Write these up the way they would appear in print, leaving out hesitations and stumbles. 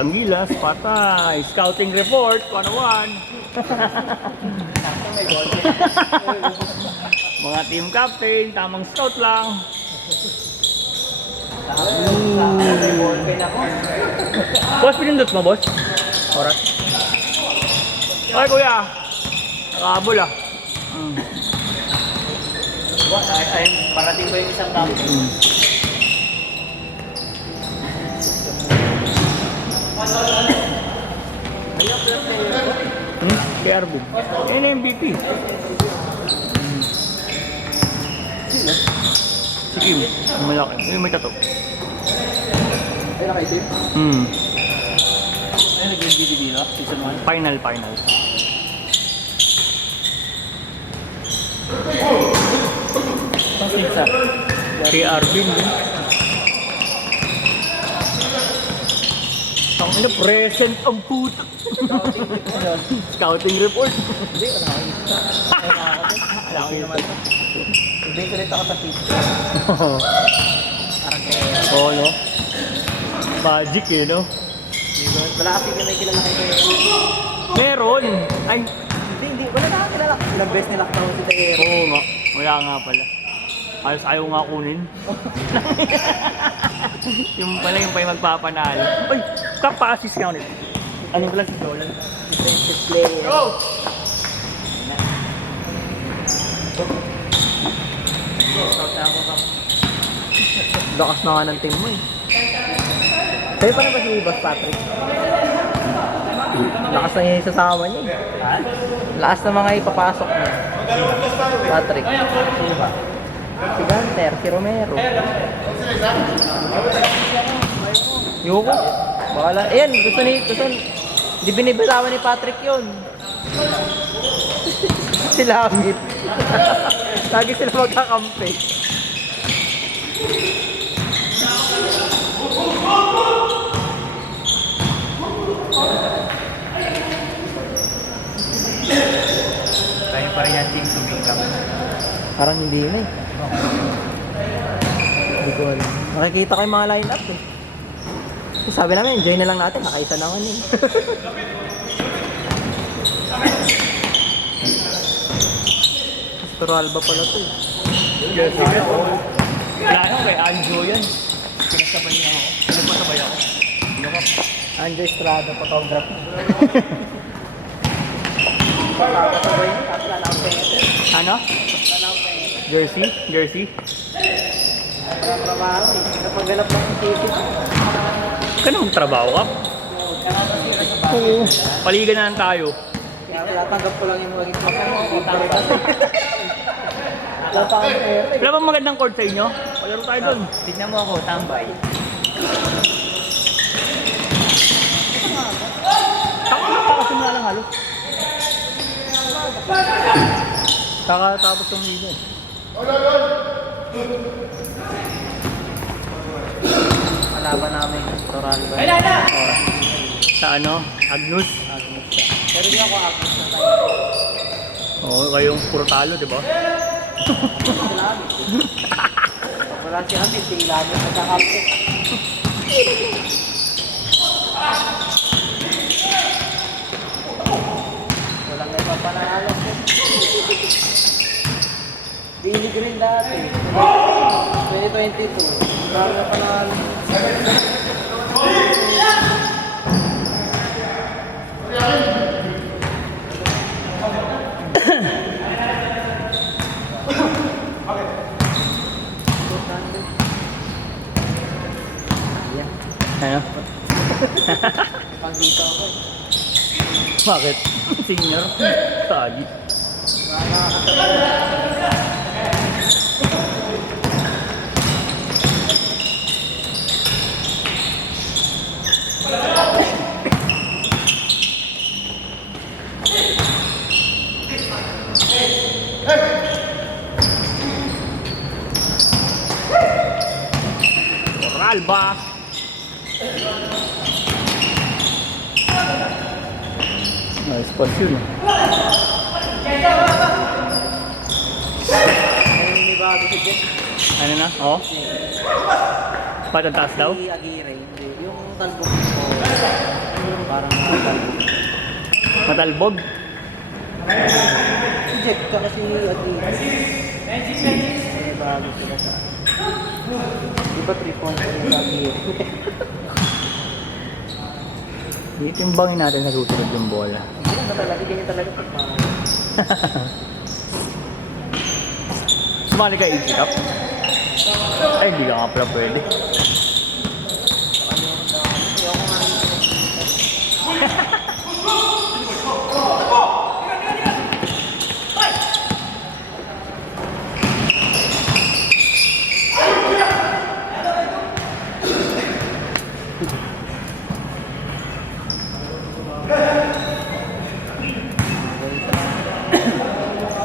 Angilas, patay. Scouting report, 101. Mga team captain, tamang scout lang. Boss, pinindot mo, boss? Oras. Ay, kuya. Nakahabol ah. Ay, parating ko yung isang tao. Kay Arbog. Yan ang MVP. Si Kim. Malaki. May tato. Ay, nakaitim? Ay, naging BDB na? Season 1? Final. Pang 6 ah. Kay Arvin. Ang ina, present ang puto. Scouting report. Hindi, wala ako isa. Wala ako naman ito. Hindi ko rin ako sa pizza. Parang kaya. Oo, no? Magic eh, no? Wala kasi may kilala kayo. Meron! Ay, Hindi. Wala na kilala. Ilang beses nilaktaw si Taero. oo nga. Wala nga pala. Ayos ayaw nga kunin. Yung pala yung pa yung magpapanalo. Ay, kapa-assist ka ulit. Ano pala si Dolan? Defensive player. Go! Shout out ako kang. Lakas na nga ng team mo eh. Kayo pa na ba si Boss Patrick? Lakas na yung sasama niya eh. Lakas na mga ipapasok niya. Patrick. Sino ba? Si Gunter, si Romero. Yuko. Bakala. Ayan, gusto. Di binibitawan ni Patrick yun. Sila Amit. Lagi sila magkakampi. Tayo pa rin yung team to make up. Parang hindi na eh. Hindi ko alam. Nakikita ko yung mga line-up eh. Sabi namin, enjoy na lang natin. Nakaisa naman eh. Pero Alba pala to eh. Yes, yes. Wala nang kay Anjo yan. Pinasabay niya ako. Pinagpasabay ako. Ano ka? Anjo Estrada, photography. Papasabay niyo, tapos lalaki pwede. Ano? Jersey? Jersey? Parang trabaho eh. Napaganap ng TV. Kanong trabaho ka? Oo. Paligan na lang tayo. Kaya tinatanggap ko lang yung maging kapatid. Wala pa akong pera. Wala bang magandang court sa inyo? Palaro tayo doon. Tignan mo ako, tambay. Kakasimula lang halos. Kakatapos yung video. Kalaban namin, Toral ba? Sa ano? Agnus? Pero di ako Agnes na tayo. Oo, kayong puro talo, di ba? Wala si Amit, tingin namin sa kakampi. Walang nagpapanalo. Bili ko rin dati. 2022. Marami na panalo. Ano? Pag dito ako. Bakit? Senior? Sagi. Alba. Nice pass yun. Bago si Jet. Ano na? Oo? Ba't ang taas daw? Si Aguirre, hindi. Yung talbog ko. Parang matal. Matalbog. Eject ka kasi Adidas. Eh, bago sila sa... Di ba 3 points yung lagi? Itimbangin natin sa susunod yung bola. Ganyan na talaga, ganyan talaga pag mga... Sumali ka Easy Cup? Ay, hindi ka nga pala pwede. Ayoko nga rin.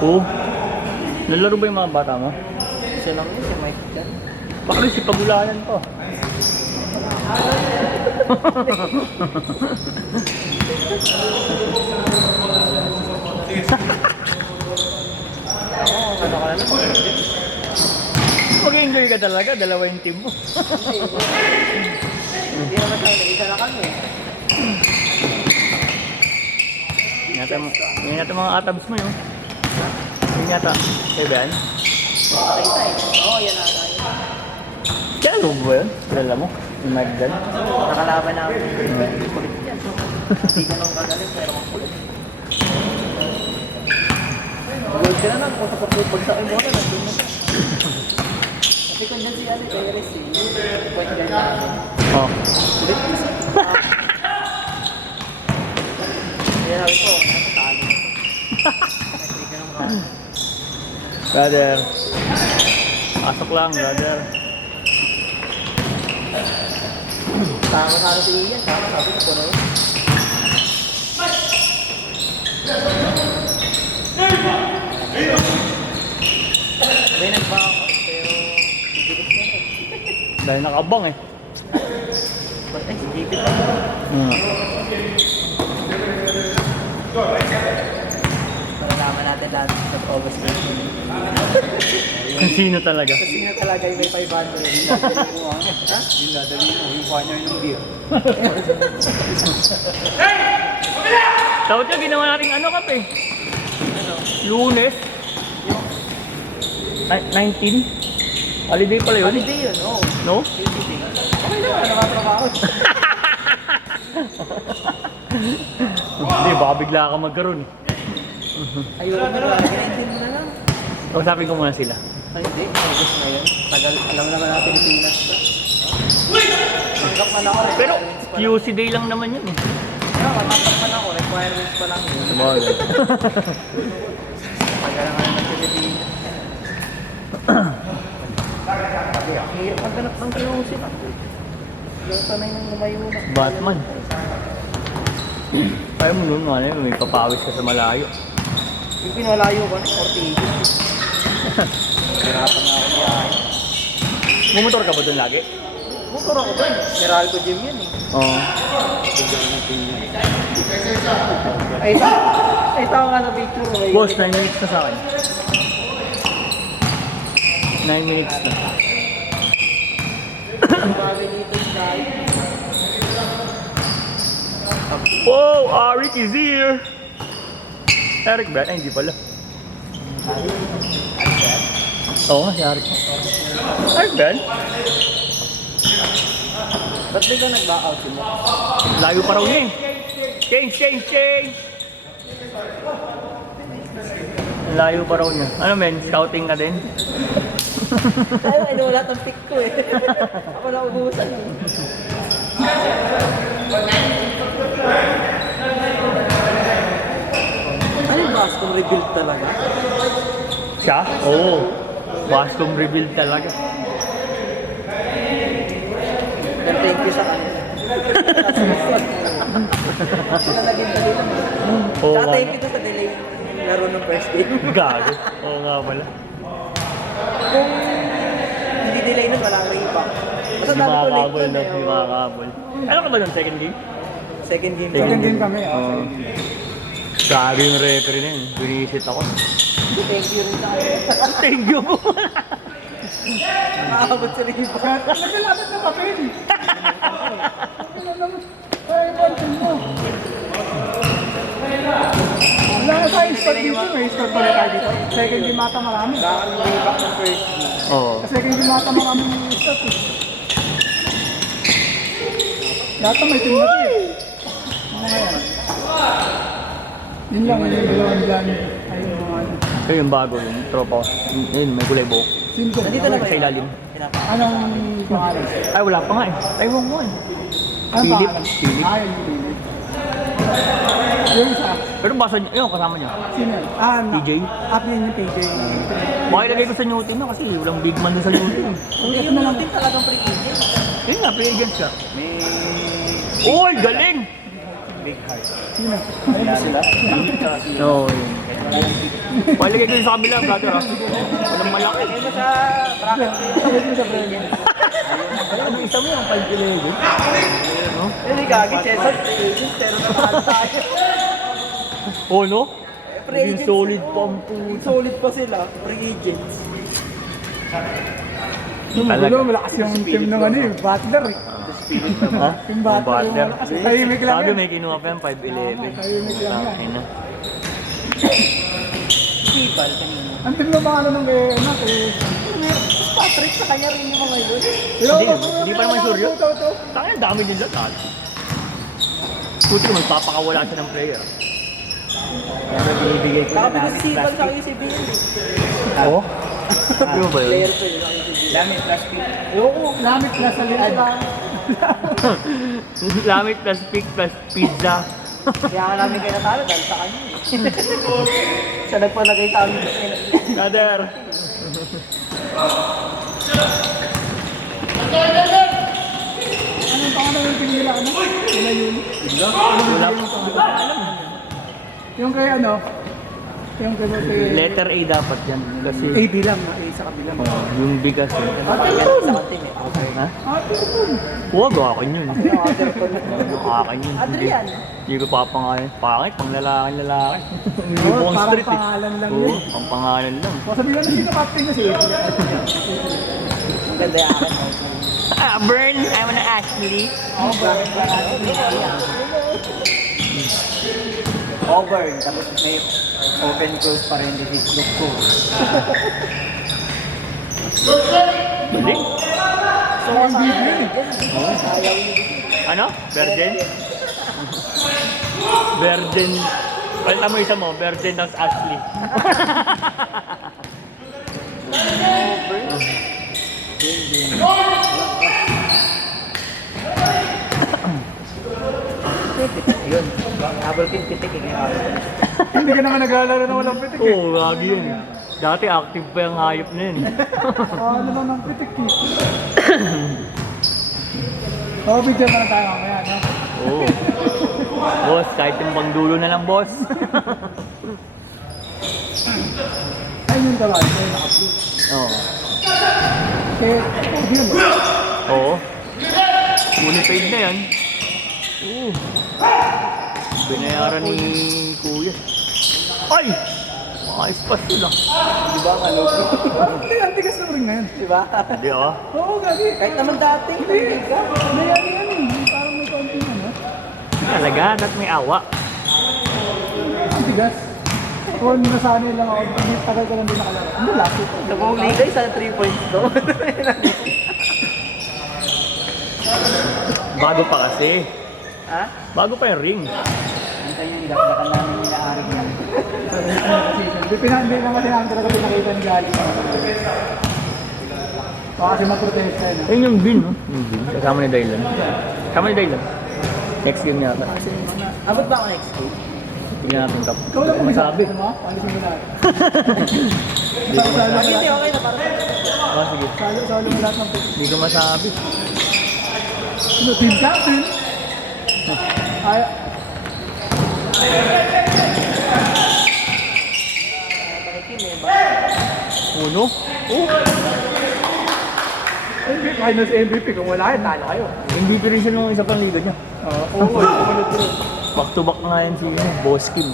Oo. Nalaro ba yung mga bata mo? Siya lang yun, si Mike dyan. Baka rin si Pagulayan to. Ako, ano ka na lang. Mag-enjoy ka talaga, dalawa yung team mo. Hindi naman tayo, isa na kami. Ngayon natin mga atabs mo yun. Yung yata, kayo ba yan? Nakita eh. Oo, yan na tayo. Kaya mo ba yun? Kilala mo? Yung Magdan? Nakalaban namin. Kulit yan. Hindi ka nang kagaling, pero makulit. Gold ka na lang, kung sa pagbagsak yung bola, nandun na siya. Kasi kung dyan si Teres, point guard namin. Oh. Kulit isa. Kaya sabi ko, nasa talo. Hindi ka nang kagaling. Brother. Pasok lang, brother. Tama sana si Ian, tama sabi ko na yun. May nagbawa ko, pero bibilis na yun. Dahil nakabang eh. Ay, si JP pa. Malalaman natin lahat sa August 18. Kung sino talaga. Kasi sino talaga yung may 500? Dadali mo ha? Yung dadali mo, yung partner ng beer. Dapat yung ginawa natin ano kap eh. Lunes. 19? Holiday pala yun. Holiday yun, oo. No? Okay lang, nakatrabaho. Hindi, baka bigla ka magkaroon. Ayun mo na lang, ginaintin mo na lang. Kausapin ko muna sila. Ay, hindi, August na yun. Tagal, alam naman natin Pilipinas pa. Tanggap man ako, Pero requirements pa lang. QC day lang naman yun eh. Matanggap man ako, requirements pa lang yun. Sabagay. Tagal naman ng Pilipinas. Ang hirap maghanap ng QC na. Yung sanay nang lumayo na. Batman. Kaya mo nun nga may papawis ka sa malayo. Yung pinalayo ko, Ortigas. Hirapan na ako niya. Mumotor ka ba doon lagi? Motor ako doon. Meralco Gym yan eh. Oo. Ay, tao nga na picture ko. Boss, 9 minutes na sa akin. 9 minutes na. Grabe dito yung guys. Whoa, Arik is here! Eric ba? Ay, hindi pala. Oo nga, si Arik. Eric ba? Ba't bigla nag-back out mo? Layo pa raw niya eh. Change! Layo pa raw niya. Ano men, scouting ka din? Ay, wala ng pick ko eh. Ako na ubusan eh. Ano yung Bascom rebuild talaga? Siya? Oo. Bascom rebuild talaga. And thank you sa kanya. Sila naging dali lang. Oo Saka nga. thank you to sa delay ng laro ng first game. Gago. Oo nga pala. Kung hindi delay nun, walang impact. Basta Hindi dami ko late makakabol nun na, eh. hindi makakabol. Ano ka ba nun? Second game? Second game. Second game kami. Oo. Sabi yung referee na yun. Binisit ako. Thank you rin sa kanya. Thank you po. Nakaabot sa rebound. Naglalapit na papel. Ay, pansin mo. Wala nga tayo start dito. May start pala tayo dito. Second game ata marami. Nakakalimutan ng first. Oo. Sa second game ata marami yung start eh. Lahat may team na to eh. Ano nga yan? Yun lang, yung dalawang dyan. Ay, yung mga ano. Ito yung bago, yung tropa. Yun, may kulay buhok. Sino to? Nandito na ba sa ilalim? Anong pangalan? Ay, wala pa nga eh. Ewan mo eh. Anong Philip. pangalan? Philip. Ah, yung Philip. Yung isa. Pero basa niya, yun, kasama niya. Sino yan? Ah, PJ? At yan yung PJ. Baka ilagay ko sa new team na kasi walang big man doon sa new team. Hindi yung team talagang pre-agent. Yun nga, free agent siya. Uy, galing! Sino? Ayan sila. Oo, yun. Palagay ko yun sa kabila, brother ah. Walang malaki. Ano mo sa bracket? Sabit mo sa pre-agent. Ano isa mo yung 5-11? No? Hindi kagi, Cesar, pre-agent, pero naman tayo. Oh, no? Pre-agents, Yung solid oo. pa ang puto. Solid pa sila, pre-agents. Talaga. Gulo, malakas yung team ng ano eh, Butler eh. Ha? Yung Butler, yung malakas. Tahimik lang Sabi yan. may kinuha pa yung 5-11. Tahimik lang yan. Ay na. Sipal kanina. Ang team ng mga ano nung ano, Patrick sa kanya rin yung mga yun. Hindi pa naman sure yun. Tangin, dami din lahat. Puti, magpapakawala siya ng player. Pero binibigay ko na namin Sipal sa UCB yun. Oo? Di ba ba yun? Player pa yun. Lamit plus pick. Oo, lamit plus sa liad. Lamit plus pick plus pizza. Kaya nga namin kayo natalo dahil sa kanya. Siya nagpalagay sa amin. Brother! Anong pangalan yung team nila? Ano? Sila yun. Wala pa. Yung kay ano? Yung kay Letter A dapat yan. Kasi A bilang, A sa kabilang. yung bigas eh. Sa team eh. Ha? Pilipon. Huwag akin yun. Yung akin yun. Adrian. Hindi ko papangalan. Pangit, pang lalaki. Hindi Oo, Bong parang Street eh. pangalan lang Oo, yun. pang pangalan lang. O sabihin na sino captain na si Adrian. Ang ganda yung akin. Burn, I wanna Ashley. Over, tapos may open close parenthesis, look ko. Galing. So, ang big yun eh. Ano? Virgin? Virgin. Palita mo isa mo, Virgin ng Ashley. Yun, double kill pitik eh. Hindi ka naman naglalaro na walang pitik eh. Oo, lagi yun. Dati active pa yung hayop na yun. Ano lang ng pitik eh. Oo, bigyan ka na tayo mamaya, no? Oo. Boss, kahit yung pangdulo na lang, boss. Ayun yung tawag, kaya naka-blue. Oo. Kaya, yun. Oo. Fully paid na yan. Oo. Binayaran ni Kuya. Ay! Ayos pa sila. Di ba ang ano? Hindi, ang tigas na rin ngayon. Di ba? Hindi ah. Oo, gagi. Kahit naman dati, Hindi, hindi ka. may ano yan eh. Parang may konting ano. Talaga, at may awa. Ang tigas. Kung nasanay lang ako, hindi tagal ka lang din nakalaro. Ano, last week. Nagpauligay sa 3 points to. Bago pa kasi. Ha? Bago pa yung ring. Antay yung dakdakan namin nila-ari yan. Hindi naman din ang talaga pinakita ni Gali. Baka kasi maprotesta yun. Ayun yung bin, no? Yung bin. Kasama ni Dylan. Kasama ni Dylan. Next game niya ata. Abot ba ako next week? Tingnan natin kap. Ikaw lang kung Masabi. masabi. Ano? Alisin mo natin. Pag hindi, okay na parang. Oh, sige. Salo mo lahat ng pick. Hindi ko masabi. Ano, team captain? Ay, Uno? Oh! MVP, minus MVP. Kung wala yan, talo kayo. Hindi pa rin siya nung isa pang liga niya. Oo, ulit rin. Back to back nga yan si Boss Kim.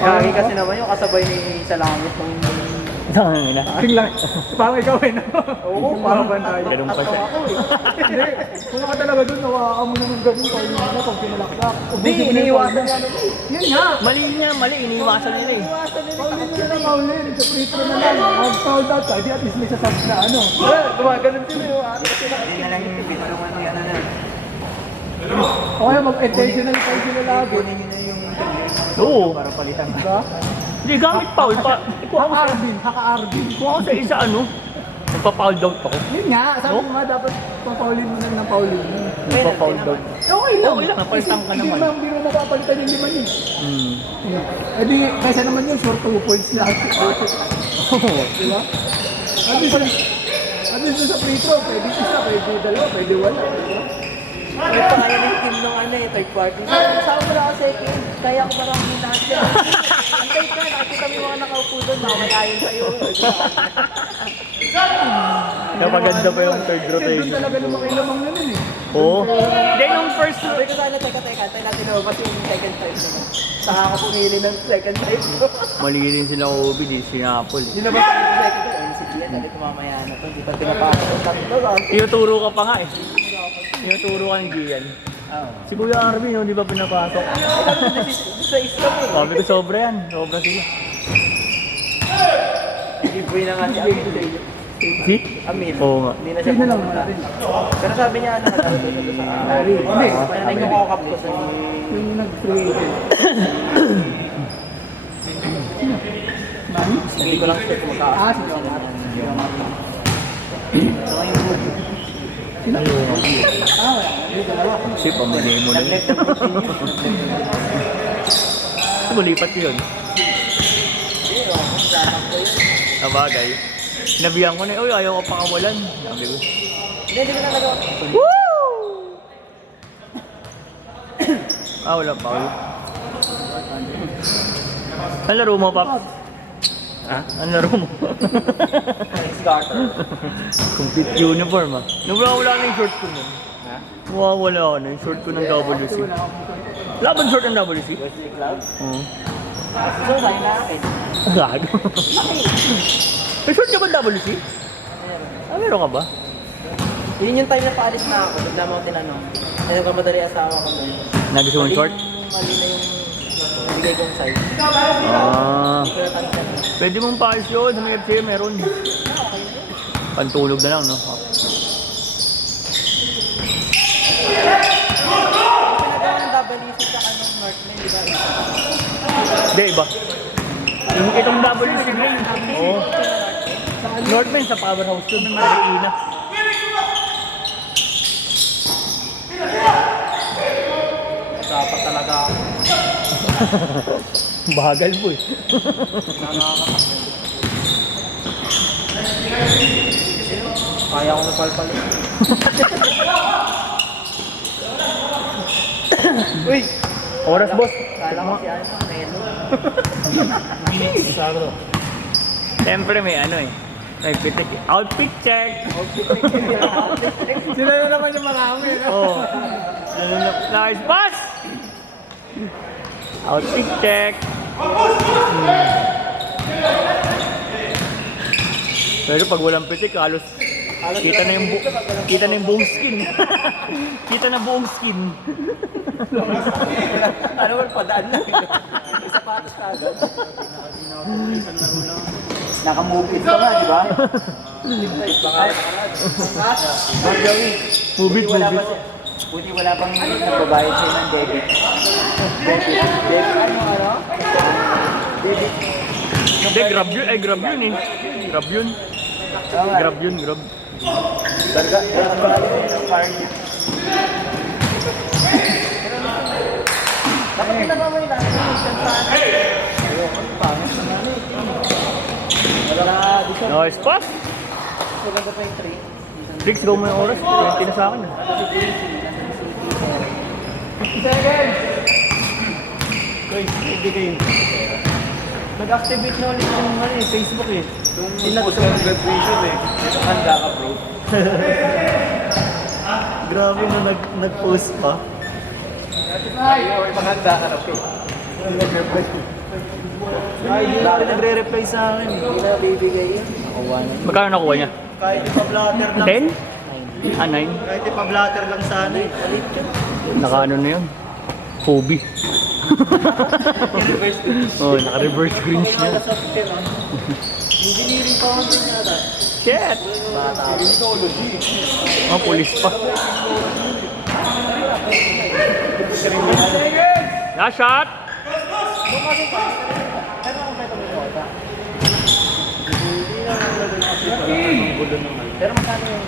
Kagi kasi naman yung kasabay ni Salangit nung Tangina. Tingnan. Parang ikaw eh, no? Oo, parang ba tayo? Ganun pa siya. Hindi. Kung ka talaga doon, nawakan mo naman ganun pa yun na pag pinalaksak. Hindi, iniiwasan niya. Yun nga. Mali niya, mali. Iniiwasan nila eh. Paulin nyo na, Paulin. Sa free throw na lang. Mag-foul out ka. Di at least may sasabs na ano. Gumaganon sila yung ano sila. Hindi na lang yung pinulungan niya na. O kaya mag-intentional foul sila lagi. Kunin niyo na yung Oo. para palitan. Diba? Hindi, gamit foul pa. Kuha ko sa, Haka-Arvin. kuha ko sa isa ano. Nagpa-foul out ako. Yun nga, sabi ko nga dapat papaulin mo lang ng paulin mo. Nagpa-foul out. Okay lang. Okay lang, napalitan ka Hindi naman. mo hindi mo mapapalitan yung lima yun. Hmm. Eh di, kaysa naman yun, short 2 points lahat. Diba? At least sa free throw, pwede isa, pwede dalawa, pwede wala. Diba? May pa kaya ng team nung ano eh, third party. Saan mo na ako second? Kaya ko parang lahat yan. Antay ka, nakikita mo yung mga nakaupo doon, nakamayayin sa'yo. Napaganda pa yung third Kasi doon rotation. talaga naman kayo lamang na nun eh. Oo. Hindi, nung first Sabi ko sana, teka, antay natin lumabas yung second time naman. Saka ako pumili ng second time. mali din sila Obi, di si Apple. Hindi na ba sa second time? Ayun si Dian, sabi ko mamaya na to. Hindi pa pinapasok. Tatlo lang. Tinuturo ka pa nga eh. Tinuturo ka ni Gian. Si Kuya Arvin, no, di ba pinapasok? Sa Islam eh. Sabi ko sobra yan. Sobra sila. Libre na nga si Amir. Si? Amir. Oo nga. Hindi na siya Sino lang pumunta. natin? Pero sabi niya, ano, nandito sa Ari. Hindi. Pananig yung kokap ko sa Yung nag-create. Nani? Sige ko lang siya kumaka. Ah, si Jomar. So yung mood. Sino? Ah, wala. Hindi dalawa. Si pamali mo na yun. Lumipat yun. Sabagay. Sinabihan ko na, uy, ayaw ko pakawalan. Sabi ko. Hindi ko na nagawa. Ah, wala pa. Ano laro mo, Pap? Ha? Ano laro mo? Scatter. Complete uniform, ah. Nawawala na yung short ko nun. Ha? Nawawala na yung short ko ng WC. Laban short ng WC? Wesley Cloud? Oo. So, sayo na akin. Gago. May short ka ba ng WC? Ah, meron ka ba? Yun yung time na paalis na ako. Bigla mo ako tinanong. Kasi nagkamadali asawa ko doon. Nagusto mo yung short? Mali na yung bigay kong size. Ah. Hindi ko natanong. Pwede mong paayos yun. Sa may FCA meron. Pantulog na lang, no? Pinagawa ng WC sa anong Northland, di ba? Hindi, iba. Yung itong WC Gray. Oo. Northman sa powerhouse yun. Marikina. Dapat talaga ako. Bagal po eh. Kaya ko na palpal. Uy! Oras, boss. Kala ko si ano, Melo. Sakto. Siyempre may ano eh. May pitik. Outfit check. Sila na naman yung marami. No? Oh. Nice pass. Outfit check. Pero pag walang pitik, halos kita na yung buong skin. Kita na buong skin. Ano ba, padaan lang. May sapatos ka agad. Naka-movie pa nga, di ba? Mubit, Wala mubit. pa siya. Buti wala pang nagbabayad siya ng debit. Debit, ano? Debit. Hindi, grab yun. Ay, grab yun eh. Grab yun. Grab yun, grab. Darga, card. Bakit pinagmamay natin yung santaan? Ayoko, pangit na namin. Wala ka, di siya. Nice pass. Maganda pa yung 3. Tricks, go mo yung oras. 20 na sa akin. Guys, ibigay. Nag-activate na ulit yung ano eh, Facebook eh. Yung post ng graduation eh. Handa ka bro. Grabe na nag-post pa. Ay, maghanda ka na bro. Ay, hindi na nagre-reply sa akin. Hindi na bibigay yun. Magkano nakuha niya? Kahit ipa-blatter lang. 10? Ah, 9? Kahit ipa-blatter lang sana eh. Naka-ano na yun? Kobe. I-reverse ko. Oh, naka-reverse greens na. Engineering pa ako din yata. Shit! Oh, police pa. Last shot! Pero magkano yung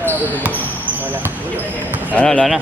Wala na.